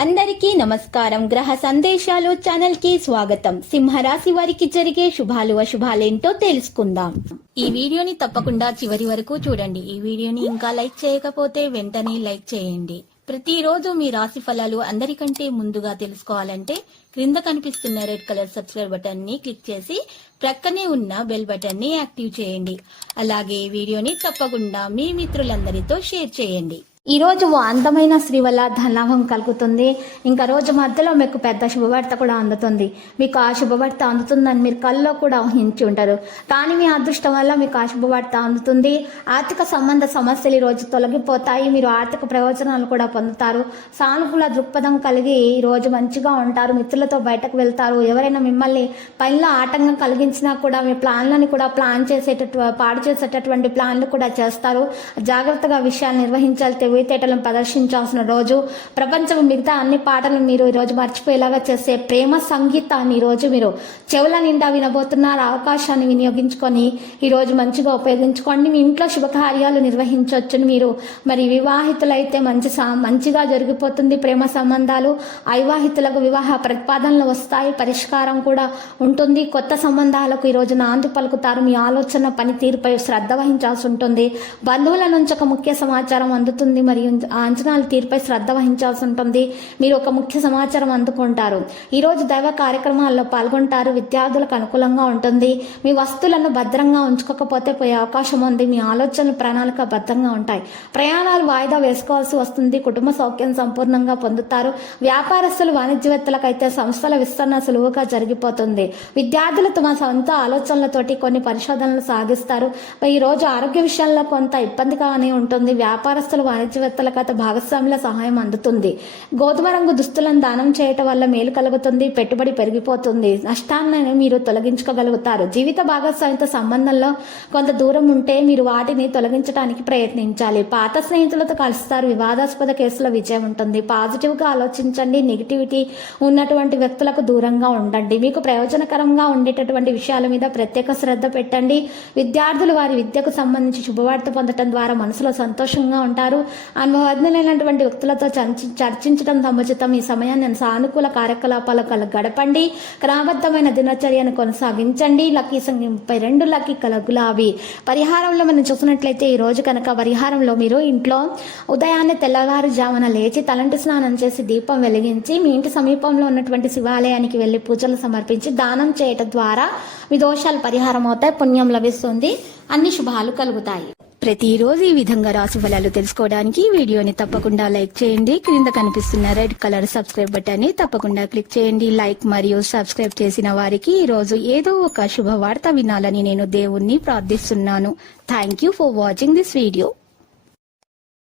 అందరికీ నమస్కారం. గ్రహ సందేశాలు ఛానల్ కి స్వాగతం. సింహరాశి వారికి జరిగే శుభాలు అశుభాలేంటో తెలుసుకుందాం. ఈ వీడియోని తప్పకుండా చివరి వరకు చూడండి. ఈ వీడియోని ఇంకా లైక్ చేయకపోతే వెంటనే లైక్ చేయండి. ప్రతిరోజు మీ రాశి ఫలాలు అందరికంటే ముందుగా తెలుసుకోవాలంటే క్రింద కనిపిస్తున్న రెడ్ కలర్ సబ్స్క్రైబ్ బటన్ ని క్లిక్ చేసి ప్రక్కనే ఉన్న బెల్ బటన్ ని యాక్టివ్ చేయండి. అలాగే వీడియోని తప్పకుండా మీ మిత్రులందరితో షేర్ చేయండి. ఈ రోజు అందమైన స్త్రీ వల్ల ధనలాభం కలుగుతుంది. ఇంకా రోజు మధ్యలో మీకు పెద్ద శుభవార్త కూడా అందుతుంది. మీకు ఆ శుభవార్త అందుతుందని మీరు కల్లో కూడా ఊహించి ఉంటారు. కానీ మీ అదృష్టం వల్ల మీకు ఆ శుభవార్త అందుతుంది. ఆర్థిక సంబంధ సమస్యలు ఈ రోజు తొలగిపోతాయి. మీరు ఆర్థిక ప్రయోజనాలు కూడా పొందుతారు. సానుకూల దృక్పథం కలిగి ఈ రోజు మంచిగా ఉంటారు. మిత్రులతో బయటకు వెళ్తారు. ఎవరైనా మిమ్మల్ని పనిలో ఆటంకం కలిగించినా కూడా మీ ప్లాన్లని కూడా పాడు చేసేటటువంటి ప్లాన్లు కూడా చేస్తారు. జాగ్రత్తగా విషయాలు నిర్వహించాలి. తెలివితేటలను ప్రదర్శించాల్సిన రోజు. ప్రపంచం మిగతా అన్ని పాటలు మీరు ఈరోజు మర్చిపోయేలాగా చేసే ప్రేమ సంగీతాన్ని ఈరోజు మీరు చెవుల నిండా వినబోతున్నారు. అవకాశాన్ని వినియోగించుకొని ఈరోజు మంచిగా ఉపయోగించుకోండి. మీ ఇంట్లో శుభకార్యాలు నిర్వహించవచ్చును. మీరు మరి వివాహితులైతే మంచిగా జరిగిపోతుంది ప్రేమ సంబంధాలు. అవివాహితులకు వివాహ ప్రతిపాదనలు వస్తాయి. పరిష్కారం కూడా ఉంటుంది. కొత్త సంబంధాలకు ఈరోజు నాంది పలుకుతారు. మీ ఆలోచన పనితీరుపై శ్రద్ధ వహించాల్సి ఉంటుంది. బంధువుల నుంచి ఒక ముఖ్య సమాచారం అందుతుంది. మరియు అంచనాల తీరుపై శ్రద్ధ వహించాల్సి ఉంటుంది. మీరు ఒక ముఖ్య సమాచారం అందుకుంటారు. ఈరోజు దైవ కార్యక్రమాల్లో పాల్గొంటారు. విద్యార్థులకు అనుకూలంగా ఉంటుంది. మీ వస్తువులను భద్రంగా ఉంచుకోకపోతే పోయే అవకాశం ఉంది. మీ ఆలోచనలు ప్రణాళిక బద్ధంగా ఉంటాయి. ప్రయాణాలు వేసుకోవాల్సి వస్తుంది. కుటుంబ సౌఖ్యం సంపూర్ణంగా పొందుతారు. వ్యాపారస్తులు వాణిజ్యవేత్తలకైతే సంస్థల విస్తరణ సులువుగా జరిగిపోతుంది. విద్యార్థులు తమ సొంత ఆలోచనలతోటి కొన్ని పరిశోధనలు సాగిస్తారు. ఈ రోజు ఆరోగ్య విషయంలో కొంత ఇబ్బందిగానే ఉంటుంది. వ్యాపారస్తులు వాణిజ్యవేత్తలకు భాగస్వాముల సహాయం అందుతుంది. గోధుమ రంగు దుస్తులను దానం చేయటం వల్ల మేలు కలుగుతుంది. పెట్టుబడి పెరిగిపోతుంది. నష్టాన్ని మీరు తొలగించుకోగలుగుతారు. జీవిత భాగస్వామితో సంబంధంలో కొంత దూరం ఉంటే మీరు వాటిని తొలగించడానికి ప్రయత్నించాలి. పాత స్నేహితులతో కలుస్తారు. వివాదాస్పద కేసులో విజయం ఉంటుంది. పాజిటివ్ గా ఆలోచించండి. నెగిటివిటీ ఉన్నటువంటి వ్యక్తులకు దూరంగా ఉండండి. మీకు ప్రయోజనకరంగా ఉండేటటువంటి విషయాల మీద ప్రత్యేక శ్రద్ధ పెట్టండి. విద్యార్థులు వారి విద్యకు సంబంధించి శుభవార్త పొందడం ద్వారా మనసులో సంతోషంగా ఉంటారు. అనుభవజ్ఞులైనటువంటి వ్యక్తులతో చర్చించడం సముచితం. ఈ సమయాన్ని సానుకూల కార్యకలాపాలు గడపండి. క్రమబద్ధమైన దినచర్యను కొనసాగించండి. లక్కీ సంఖ్య 32, లక్కీ కలర్ గులాబీ. పరిహారంలో మనం చూసినట్లయితే ఈ రోజు కనుక పరిహారంలో మీరు ఇంట్లో ఉదయాన్నే తెల్లవారుజామున లేచి తలంటి స్నానం చేసి దీపం వెలిగించి మీ ఇంటి సమీపంలో ఉన్నటువంటి శివాలయానికి వెళ్లి పూజలు సమర్పించి దానం చేయటం ద్వారా మీ దోషాలు పరిహారం అవుతాయి. పుణ్యం లభిస్తుంది. అన్ని శుభాలు కలుగుతాయి. ప్రతిరోజు ఈ విధంగా రాశి ఫలాలు తెలుసుకోవడానికి వీడియోని తప్పకుండా లైక్ చేయండి. క్రింద కనిపిస్తున్న రెడ్ కలర్ సబ్స్క్రైబ్ బటన్ ని తప్పకుండా క్లిక్ చేయండి. లైక్ మరియు సబ్స్క్రైబ్ చేసిన వారికి ఈ రోజు ఏదో ఒక శుభవార్త వినాలని నేను దేవుణ్ణి ప్రార్థిస్తున్నాను. Thank you for watching this video.